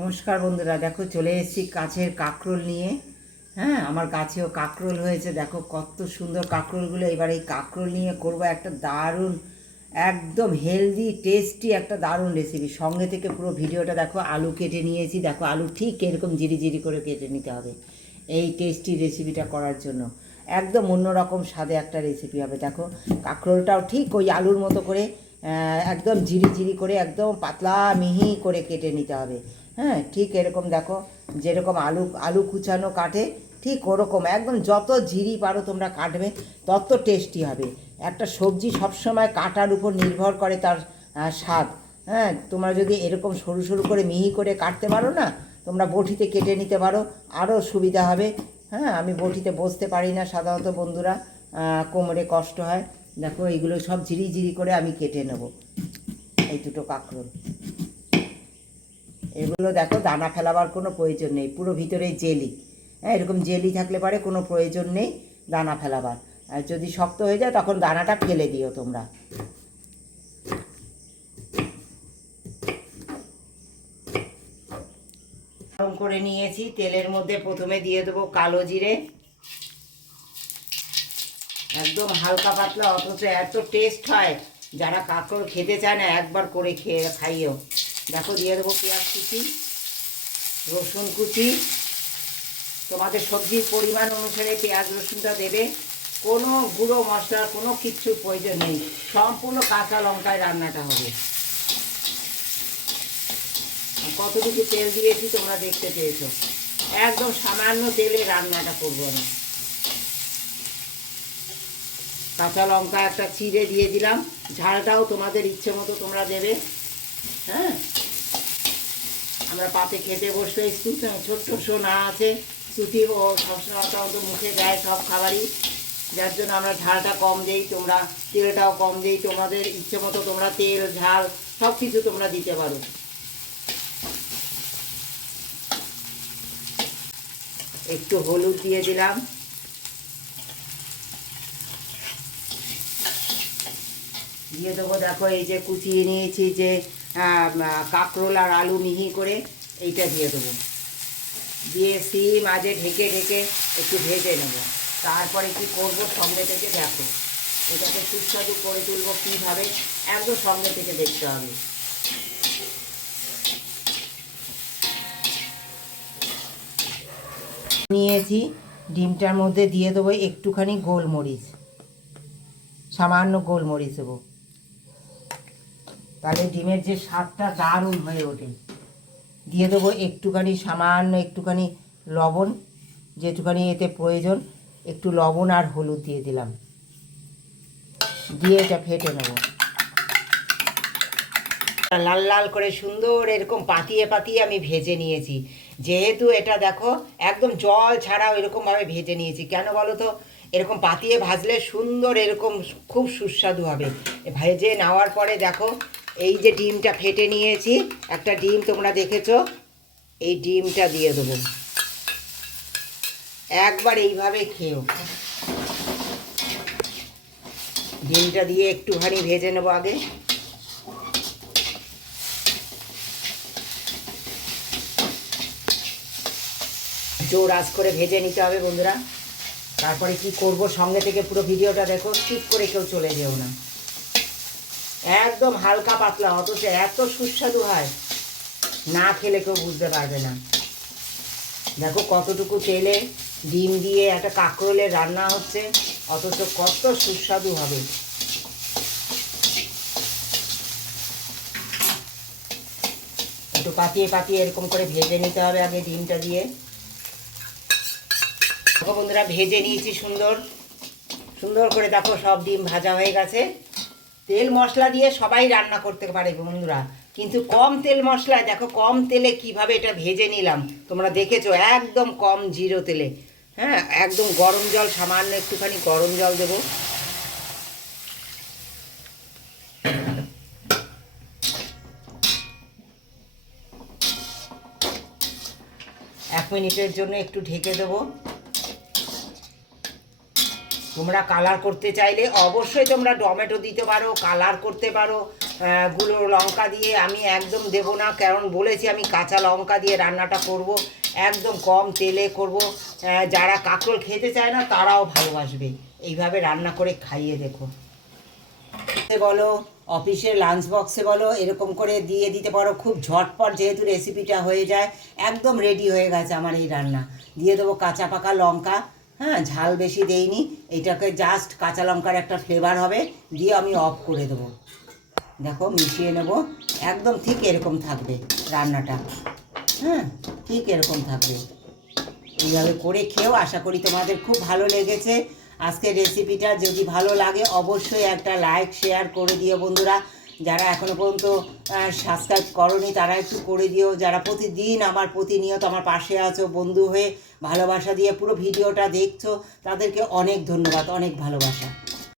নমস্কার বন্ধুরা, দেখো চলে এসেছি কাছের কাঁকরোল নিয়ে। হ্যাঁ, আমার গাছেও কাঁকরোল হয়েছে, দেখো কত সুন্দর কাঁকরোলগুলো। এবার এই কাঁকরোল নিয়ে করবো একটা দারুণ, একদম হেলদি টেস্টি একটা দারুণ রেসিপি। সঙ্গে থেকে পুরো ভিডিওটা দেখো। আলু কেটে নিয়েছি, দেখো আলু ঠিক এরকম জিরি জিরি করে কেটে নিতে হবে এই টেস্টি রেসিপিটা করার জন্য। একদম অন্যরকম স্বাদে একটা রেসিপি হবে। দেখো কাঁকরোলটাও ঠিক ওই আলুর মতো করে একদম জিরি জিরি করে একদম পাতলা মিহি করে কেটে নিতে হবে। হ্যাঁ, ঠিক এরকম দেখো, যেরকম আলু আলু কুচানো কাটে ঠিক ওরকম একদম যত ঝিরি পারো তোমরা কাটবে, তত টেস্টি হবে। একটা সবজি সবসময় কাটার উপর নির্ভর করে তার স্বাদ। হ্যাঁ, তোমরা যদি এরকম সরু সরু করে মিহি করে কাটতে পারো না, তোমরা বটিতে কেটে নিতে পারো, আরও সুবিধা হবে। হ্যাঁ, আমি বটিতে বসতে পারি না সাধারণত বন্ধুরা, কোমরে কষ্ট হয়। দেখো এইগুলো সব ঝিরি ঝিরি করে আমি কেটে নেব। এই দুটো কাঁকরোল, এগুলো দেখো দানা ফেলাবার কোনো প্রয়োজন নেই, পুরো ভিতরে জেলি। হ্যাঁ, এরকম জেলি থাকলে পারে কোনো প্রয়োজন নেই দানা ফেলাবার। আর যদি শক্ত হয়ে যায় তখন দানাটা ফেলে দিও তোমরা। গরম করে নিয়েছি, তেলের মধ্যে প্রথমে দিয়ে দেবো কালো জিরে। একদম হালকা পাতলা, অথচ এত টেস্ট হয়। যারা কাঁকরোল খেতে চায় না একবার করে খাইও। দেখো দিয়ে দেবো পেঁয়াজ কুচি, রসুন কুচি। তোমাদের সবজির পরিমাণ অনুসারে পেঁয়াজ রসুনটা দেবে। কোনো গুঁড়ো মশলার কোনো কিচ্ছুর প্রয়োজন নেই, সম্পূর্ণ কাঁচা লঙ্কায় রান্নাটা হবে। কতটুকু তেল দিয়েছি তোমরা দেখতে পেয়েছো। একদম সামান্য তেলে রান্নাটা করবো আমি। কাঁচা লঙ্কা একটা চিড়ে দিয়ে দিলাম, ঝালটাও তোমাদের ইচ্ছে মতো তোমরা দেবে। হ্যাঁ, আমরা পাতে খেতে বসলে ছোট্ট সোনা আছে, ছুটি ও সবসময় তো মুখে দেয় সব খাবারই, যার জন্য আমরা ঝালটা কম দিই, তোমরা তেলটাও কম দিই। তোমাদের ইচ্ছে মতো তোমরা তেল ঝাল সব কিছু তোমরা দিতে পারো। একটু হলুদ দিয়ে দিলাম, দিয়ে দেবো দেখো এই যে কুচিয়ে নিয়েছি যে কাঁকরোল আর আলু মিহি করে, এইটা দিয়ে দেবো। দিয়ে সিম আজে ঢেকে ঢেকে একটু ভেজে নেব। তারপরে কি করব সঙ্গে থেকে দেখো, এটাকে সুস্বাদু করে তুলবো কীভাবে, একদম সঙ্গে থেকে দেখতে হবে। নিয়েছি, ডিমটার মধ্যে দিয়ে দেবো একটুখানি গোলমরিচ, সামান্য গোলমরিচ দেবো, তাহলে ডিমের যে স্বাদটা দারুণ হয়ে ওঠে। দিয়ে দেবো একটুখানি সামান্য একটুখানি লবণ, যেটুখানি এতে প্রয়োজন, একটু লবণ আর হলুদ দিয়ে দিলাম, দিয়ে এটা ফেটে নেব। লাল লাল করে সুন্দর এরকম পাতিয়ে পাতিয়ে আমি ভেজে নিয়েছি। যেহেতু এটা দেখো একদম জল ছাড়াও এরকমভাবে ভেজে নিয়েছি, কেন বলো তো, এরকম পাতিয়ে ভাজলে সুন্দর এরকম খুব সুস্বাদু হবে। ভেজে নেওয়ার পরে দেখো এই যে ডিমটা ফেটে নিয়েছি, একটা ডিম তোমরা দেখেছো, এই ডিমটা দিয়ে দেবো। একবার এইভাবে খেও। ডিমটা দিয়ে একটুখানি ভেজে নেবো আগে। জোর আঁচ করে ভেজে নিতে হবে বন্ধুরা। তারপরে কি করব সঙ্গে থেকে পুরো ভিডিওটা দেখো, স্কিপ করে কেউ চলে যেও না। একদম হালকা পাতলা, অথচ এত সুস্বাদু হয়, না খেলে কেউ বুঝতে পারবে না। দেখো কতটুকু তেলে ডিম দিয়ে একটা কাঁকরোলের রান্না হচ্ছে, অথচ কত সুস্বাদু হবে। একটু পাতিয়ে পাতিয়ে এরকম করে ভেজে নিতে হবে আগে ডিমটা দিয়ে। দেখো বন্ধুরা ভেজে নিয়েছি সুন্দর সুন্দর করে, দেখো সব ডিম ভাজা হয়ে গেছে। তেল মশলা দিয়ে সবাই রান্না করতে পারে বন্ধুরা, কিন্তু কম তেল মশলায় দেখো কম তেলে কিভাবে এটা ভেজে নিলাম তোমরা দেখেছো, একদম কম জিরো তেলে। হ্যাঁ, একদম গরম জল, সামান্য একটুখানি গরম জল দেবো। এক মিনিটের জন্য একটু ঢেকে দেবো। তোমরা কালার করতে চাইলে অবশ্যই তোমরা টমেটো দিতে পারো, কালার করতে পারো, গুঁড়ো লঙ্কা দিয়ে আমি একদম দেবো না, কারণ বলেছি আমি কাঁচা লঙ্কা দিয়ে রান্নাটা করব, একদম কম তেলে করব। যারা কাঁকরোল খেতে চায় না তারাও ভালোবাসবে, এইভাবে রান্না করে খাইয়ে দেখো। বলো অফিসের লাঞ্চ বক্সে বলো, এরকম করে দিয়ে দিতে পারো, খুব ঝটপট যেহেতু রেসিপিটা হয়ে যায়। একদম রেডি হয়ে গেছে আমার এই রান্না। দিয়ে দেবো কাঁচা পাকা লঙ্কা, হ্যাঁ ঝাল বেশি দেইনি, এইটাকে জাস্ট কাঁচা লঙ্কার একটা ফ্লেভার হবে, দিয়ে আমি অফ করে দেবো। দেখো মিশিয়ে নেব, একদম ঠিক এরকম থাকবে রান্নাটা, হ্যাঁ ঠিক এরকম থাকবে। এইভাবে করে খেয়েও, আশা করি তোমাদের খুব ভালো লেগেছে আজকের রেসিপিটা। যদি ভালো লাগে অবশ্যই একটা লাইক শেয়ার করে দিও বন্ধুরা। যারা এখনও পর্যন্ত সাবস্ক্রাইব করোনি তারা একটু করে দিও। যারা প্রতিদিন আমার প্রতিনিয়ত আমার পাশে আছো বন্ধু হয়ে, ভালোবাসা দিয়ে পুরো ভিডিওটা দেখছো, তাদেরকে অনেক ধন্যবাদ, অনেক ভালোবাসা।